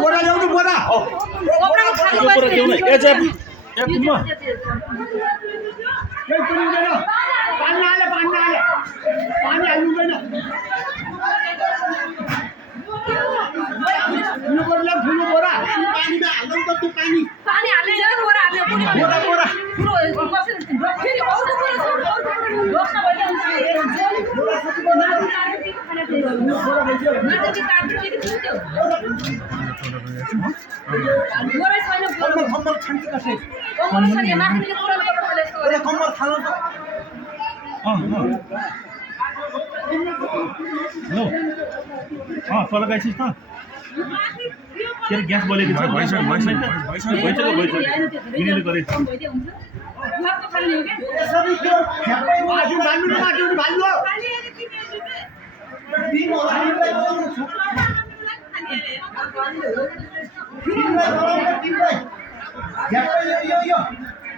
बोरा ल्याउनु बोरा पानी हाल्यो पानी हाल्नु हुँदैन ठुलो बोरा पानीमा हाल्नु त त्यो पानी हाल्ने बोरा हाल्ने बोरा फेरि अर्को तल गाइसिस त के अरे ग्यास बलेको छ यिनीहरूले गरे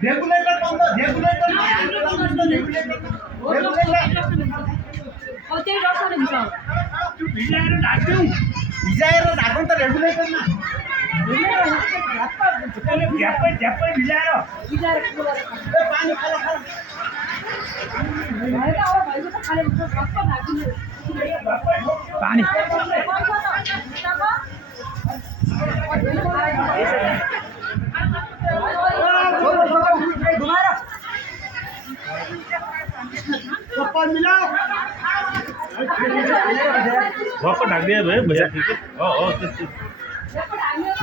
रेगुलेटर बन्द भिजाएर ढाक्नु त रेगुलेटरमा झ्याप्पै भिजाएर पानी पानी भक्क ढाकिदिए भयो भैया ठिकै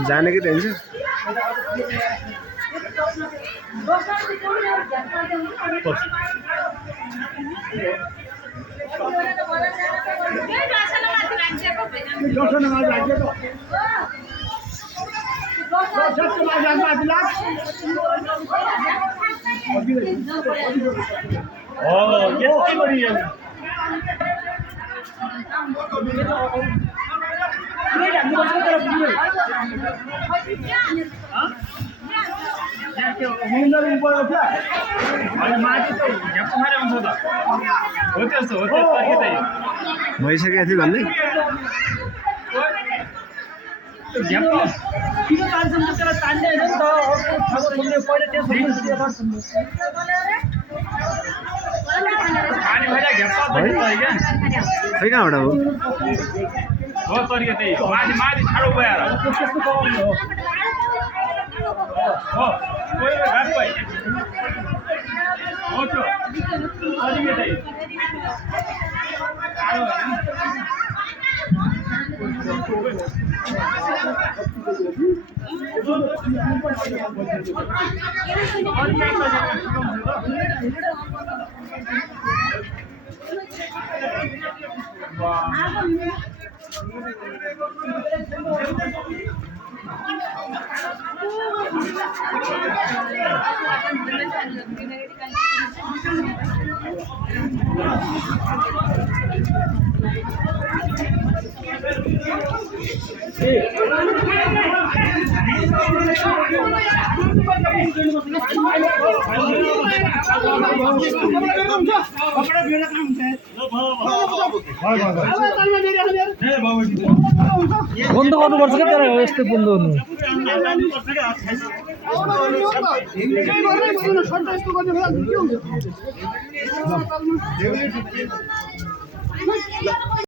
जाने कि टेन्सन यति बढी भइसकेको थियो भन्दै खै कहाँबाट हो तरिका त्यही माथि ठाडो गएर हो कोही घाट भाइ हो त्यो तरिका त्यही बन्द गर्नुपर्छ क्या त्यसलाई यस्तै बन्द गर्नु